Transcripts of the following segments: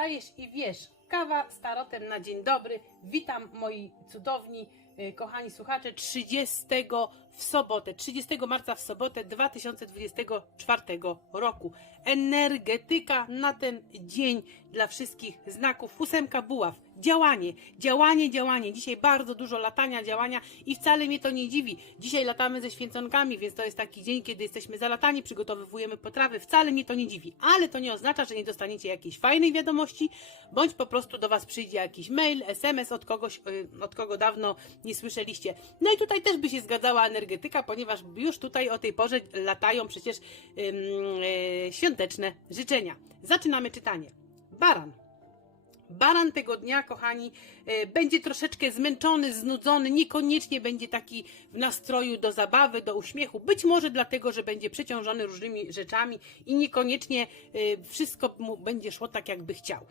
wstajesz i wiesz, kawa z tarotem na dzień dobry. Witam moi cudowni, y, kochani słuchacze, 30 w sobotę, 30 marca w sobotę 2024 roku. Energetyka na ten dzień dla wszystkich znaków. Ósemka buław. Działanie, działanie, działanie. Dzisiaj bardzo dużo latania, działania i wcale mnie to nie dziwi. Dzisiaj latamy ze święconkami, więc to jest taki dzień, kiedy jesteśmy zalatani, przygotowujemy potrawy. Wcale mnie to nie dziwi, ale to nie oznacza, że nie dostaniecie jakiejś fajnej wiadomości, bądź po prostu do Was przyjdzie jakiś mail, SMS od kogoś, y, od kogo dawno nie słyszeliście. No i tutaj też by się zgadzała energetyka, ponieważ już tutaj o tej porze latają przecież y, świąteczne życzenia. Zaczynamy czytanie. Baran. Baran tego dnia, kochani, e, będzie troszeczkę zmęczony, znudzony, niekoniecznie będzie taki w nastroju do zabawy, do uśmiechu. Być może dlatego, że będzie przeciążony różnymi rzeczami i niekoniecznie e, wszystko mu będzie szło tak, jakby chciał.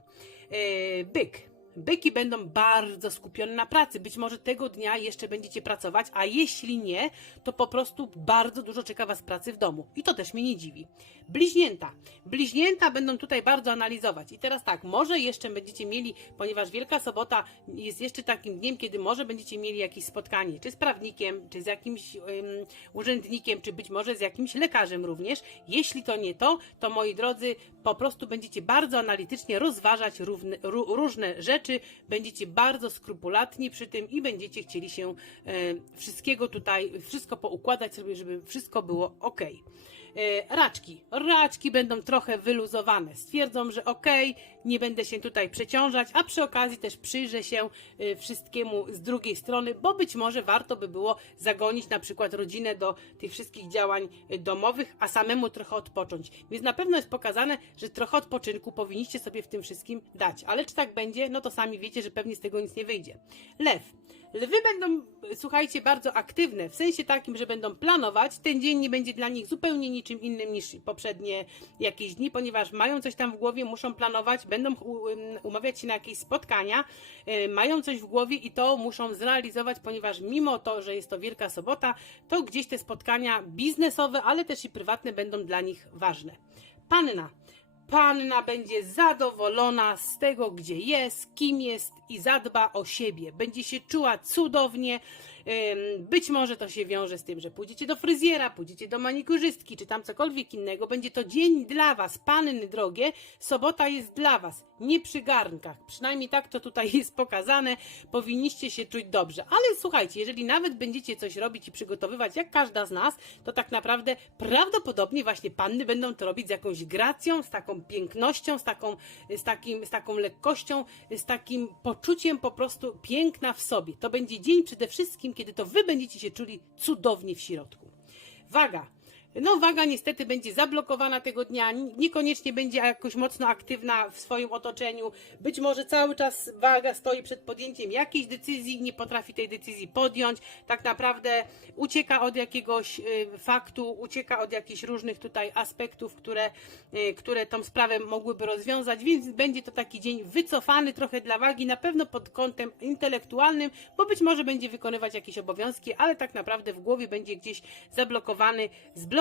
E, Byk. Byki będą bardzo skupione na pracy. Być może tego dnia jeszcze będziecie pracować, a jeśli nie, to po prostu bardzo dużo czeka Was pracy w domu. I to też mnie nie dziwi. Bliźnięta. Bliźnięta będą tutaj bardzo analizować. I teraz tak, może jeszcze będziecie mieli, ponieważ Wielka Sobota jest jeszcze takim dniem, kiedy może będziecie mieli jakieś spotkanie, czy z prawnikiem, czy z jakimś ym, urzędnikiem, czy być może z jakimś lekarzem również. Jeśli to nie to, to moi drodzy, po prostu będziecie bardzo analitycznie rozważać różne rzeczy, będziecie bardzo skrupulatni przy tym i będziecie chcieli się e, wszystkiego tutaj, wszystko poukładać sobie, żeby wszystko było ok. E, raczki. Raczki będą trochę wyluzowane. Stwierdzą, że ok, nie będę się tutaj przeciążać, a przy okazji też przyjrzę się e, wszystkiemu z drugiej strony, bo być może warto by było zagonić na przykład rodzinę do tych wszystkich działań e, domowych, a samemu trochę odpocząć. Więc na pewno jest pokazane, że trochę odpoczynku powinniście sobie w tym wszystkim dać. Ale czy tak będzie, no to sami wiecie, że pewnie z tego nic nie wyjdzie. Lew. Lwy będą, słuchajcie, bardzo aktywne, w sensie takim, że będą planować. Ten dzień nie będzie dla nich zupełnie niczym innym niż poprzednie jakieś dni, ponieważ mają coś tam w głowie, muszą planować, będą um, umawiać się na jakieś spotkania, e, mają coś w głowie i to muszą zrealizować, ponieważ mimo to, że jest to Wielka Sobota, to gdzieś te spotkania biznesowe, ale też i prywatne będą dla nich ważne. Panna. Panna będzie zadowolona z tego, gdzie jest, kim jest i zadba o siebie. Będzie się czuła cudownie. Być może to się wiąże z tym, że pójdziecie do fryzjera, pójdziecie do manikurzystki, czy tam cokolwiek innego. Będzie to dzień dla Was, panny drogie. Sobota jest dla Was, nie przy garnkach. Przynajmniej tak to tutaj jest pokazane. Powinniście się czuć dobrze. Ale słuchajcie, jeżeli nawet będziecie coś robić i przygotowywać, jak każda z nas, to tak naprawdę prawdopodobnie właśnie panny będą to robić z jakąś gracją, z taką pięknością, z taką, z takim, z taką lekkością, z takim poczuciem po prostu piękna w sobie. To będzie dzień przede wszystkim, kiedy to wy będziecie się czuli cudownie w środku. Waga. No, waga niestety będzie zablokowana tego dnia, niekoniecznie będzie jakoś mocno aktywna w swoim otoczeniu. Być może cały czas waga stoi przed podjęciem jakiejś decyzji, nie potrafi tej decyzji podjąć. Tak naprawdę ucieka od jakiegoś y, faktu, ucieka od jakichś różnych tutaj aspektów, które, y, które tą sprawę mogłyby rozwiązać, więc będzie to taki dzień wycofany trochę dla wagi, na pewno pod kątem intelektualnym, bo być może będzie wykonywać jakieś obowiązki, ale tak naprawdę w głowie będzie gdzieś zablokowany, zblokowany,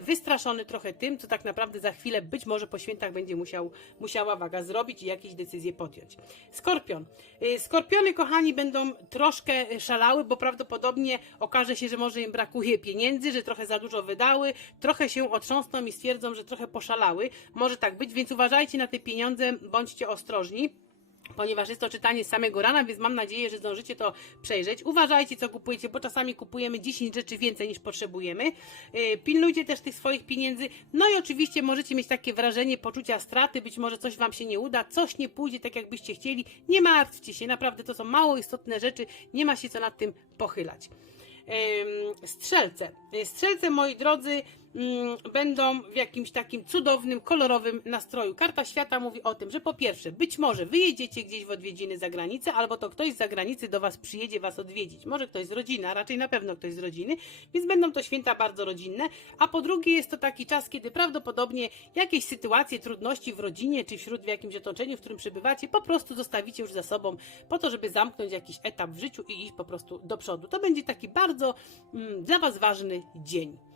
wystraszony trochę tym, co tak naprawdę za chwilę być może po świętach będzie musiał, musiała waga zrobić i jakieś decyzje podjąć. Skorpion. Y, Skorpiony, kochani, będą troszkę szalały, bo prawdopodobnie okaże się, że może im brakuje pieniędzy, że trochę za dużo wydały, trochę się otrząsną i stwierdzą, że trochę poszalały. Może tak być, więc uważajcie na te pieniądze, bądźcie ostrożni ponieważ jest to czytanie z samego rana, więc mam nadzieję, że zdążycie to przejrzeć. Uważajcie, co kupujecie, bo czasami kupujemy 10 rzeczy więcej niż potrzebujemy. Yy, Pilnujcie też tych swoich pieniędzy. No i oczywiście możecie mieć takie wrażenie poczucia straty, być może coś Wam się nie uda, coś nie pójdzie tak, jakbyście chcieli. Nie martwcie się, naprawdę to są mało istotne rzeczy, nie ma się co nad tym pochylać. Strzelce. Yy, Strzelce, moi drodzy, będą w jakimś takim cudownym, kolorowym nastroju. Karta świata mówi o tym, że po pierwsze, być może wyjedziecie gdzieś w odwiedziny za granicę, albo to ktoś z zagranicy do Was przyjedzie Was odwiedzić. Może ktoś z rodziny, a raczej na pewno ktoś z rodziny, więc będą to święta bardzo rodzinne. A po drugie, jest to taki czas, kiedy prawdopodobnie jakieś sytuacje, trudności w rodzinie, czy wśród w jakimś otoczeniu, w którym przebywacie, po prostu zostawicie już za sobą, po to, żeby zamknąć jakiś etap w życiu i iść po prostu do przodu. To będzie taki bardzo mm, dla Was ważny dzień.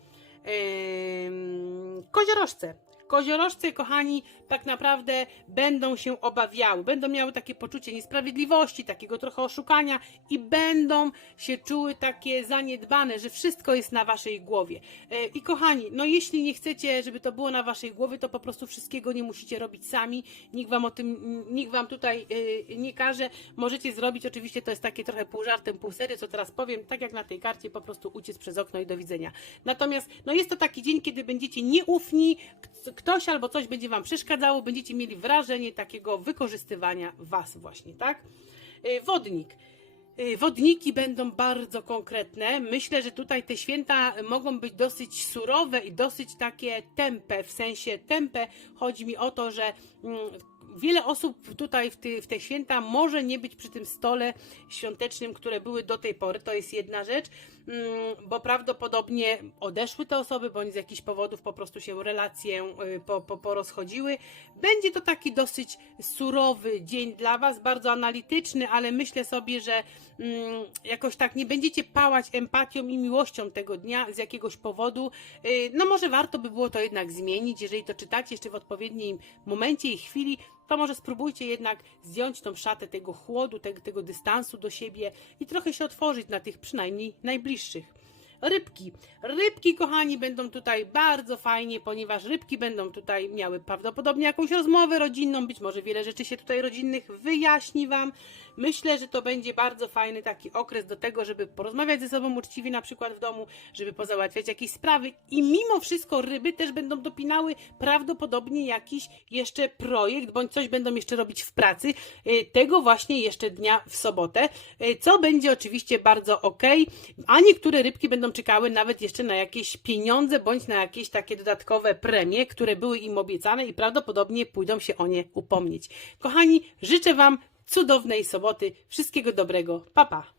Ym, Koziorożce. Koziorożce, kochani, tak naprawdę będą się obawiały, będą miały takie poczucie niesprawiedliwości, takiego trochę oszukania i będą się czuły takie zaniedbane, że wszystko jest na waszej głowie. E, I kochani, no jeśli nie chcecie, żeby to było na waszej głowie, to po prostu wszystkiego nie musicie robić sami. Nikt wam o tym, nikt wam tutaj e, nie każe. Możecie zrobić, oczywiście to jest takie trochę pół żartem, pół serio, co teraz powiem, tak jak na tej karcie, po prostu uciec przez okno i do widzenia. Natomiast, no jest to taki dzień, kiedy będziecie nieufni, ktoś albo coś będzie wam przeszkadzało, będziecie mieli wrażenie takiego wykorzystywania was właśnie, tak? E, Wodnik. Y, Wodniki będą bardzo konkretne. Myślę, że tutaj te święta mogą być dosyć surowe i dosyć takie tempe, w sensie tempe. Chodzi mi o to, że mm, wiele osób tutaj w, ty, w te święta może nie być przy tym stole świątecznym, które były do tej pory. To jest jedna rzecz, mm, bo prawdopodobnie odeszły te osoby, bądź z jakichś powodów po prostu się relacje y, po, po, porozchodziły. Będzie to taki dosyć surowy dzień dla Was, bardzo analityczny, ale myślę sobie, że mm, jakoś tak nie będziecie pałać empatią i miłością tego dnia z jakiegoś powodu. Y, No może warto by było to jednak zmienić, jeżeli to czytacie jeszcze w odpowiednim momencie i chwili, to może spróbujcie jednak zdjąć tą szatę tego chłodu, tego, tego dystansu do siebie i trochę się otworzyć na tych przynajmniej najbliższych. Rybki. Rybki, kochani, będą tutaj bardzo fajnie, ponieważ rybki będą tutaj miały prawdopodobnie jakąś rozmowę rodzinną, być może wiele rzeczy się tutaj rodzinnych wyjaśni Wam. Myślę, że to będzie bardzo fajny taki okres do tego, żeby porozmawiać ze sobą uczciwie na przykład w domu, żeby pozałatwiać jakieś sprawy i mimo wszystko ryby też będą dopinały prawdopodobnie jakiś jeszcze projekt, bądź coś będą jeszcze robić w pracy, y, tego właśnie jeszcze dnia w sobotę, y, co będzie oczywiście bardzo ok, a niektóre rybki będą czekały nawet jeszcze na jakieś pieniądze, bądź na jakieś takie dodatkowe premie, które były im obiecane i prawdopodobnie pójdą się o nie upomnieć. Kochani, życzę Wam cudownej soboty, wszystkiego dobrego, pa pa!